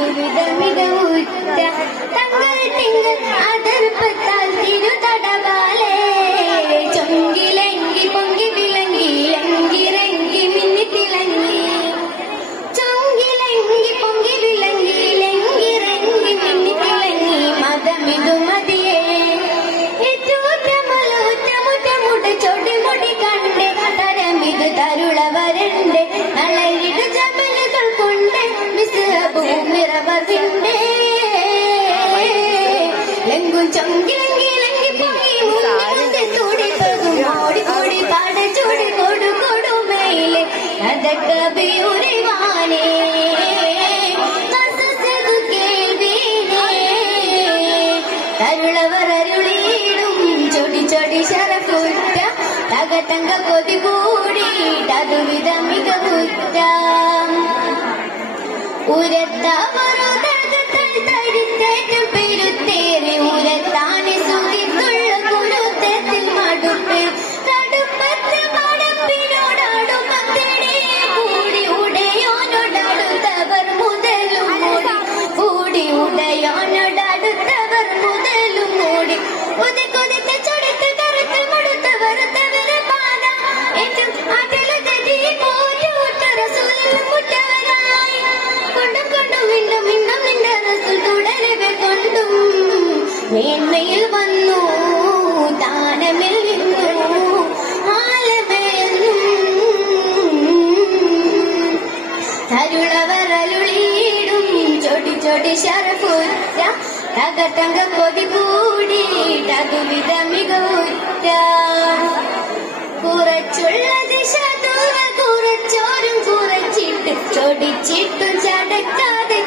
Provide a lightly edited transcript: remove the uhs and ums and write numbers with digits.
അതുവിധ മികവുറ്റ തങ്ങൾ തിങ്കൾ അതിർപ്പത്താൽ തിരുതടവാലേ ചൊങ്കിലെങ്കി പൊങ്കി വിളങ്ങി ലങ്കിരങ്കി മിന്നി തിളങ്ങി ചൊങ്കിലെങ്കി പൊങ്കി വിളങ്ങി ലങ്കിരങ്കി മിന്നി തിളങ്ങി മതമിതു മതിയേ ചൊടിമുടി കണ്ട് തരമിത് തരുളവരണ്ട് നളരിട് ജമലുകൾ കൊണ്ട് നിറവറിണ്ട് ലങ്കും ചൊങ്കിലങ്കി ലങ്കി പോയി തുടിപ്പതും ഓടിക്കൂടി പാട ചൂടി കൊടു കൊടുമേലെ കഥകവി ഉറിവാനേ തരുളവർ അരുളിയിടും ചൊടി ചൊടി ശരഫുറ്റ തകതങ്ക കൊതി കൂടിയിട്ടതുവിധ മികവുറ്റ ഉരത്തവറുതകത്തൽ തരിത്തേറ്റം പെരുത്തേറി ഉരത്താനെ സുഖിത്തുള്ള കുരുത്തത്തിൽ മടുപ്പ് തടുപ്പത്ത് മടപ്പിനോടടുപ്പത്തിടെ കൂടി ഉടയോനോടടുത്തവർ മുതലും മൂടി കൂടി ഉടയോനോടടുത്തവർ മുതലും മൂടി ഉദിക്കുതിത്ത് ചൊടിത്ത് കറുത്തിൽ മുടുത്ത് വറുത്തവർ പാത ഏറ്റവും അതിലതി പോറ്റ റസൂലിൽ മുറ്റവരായി കൊണ്ടും കൊണ്ടും വീണ്ടും ഇന്നും നിന്റെ റസൂൽ തുടരവെ കൊണ്ടും മേന്മയിൽ വന്നു ദാനമിൽ നിന്നു തരുളവർ അരുളിയിടും ചൊടി ചൊടി ശരഫുറ്റ തകതങ്ക കൊതി കൂടിയിട്ടതുവിധ മികവുറ്റ കുറച്ചുള്ള ദിശ കുറച്ചോരും കുറച്ചിട്ട് ചൊടിച്ചിട്ടും ചടക്കാതെ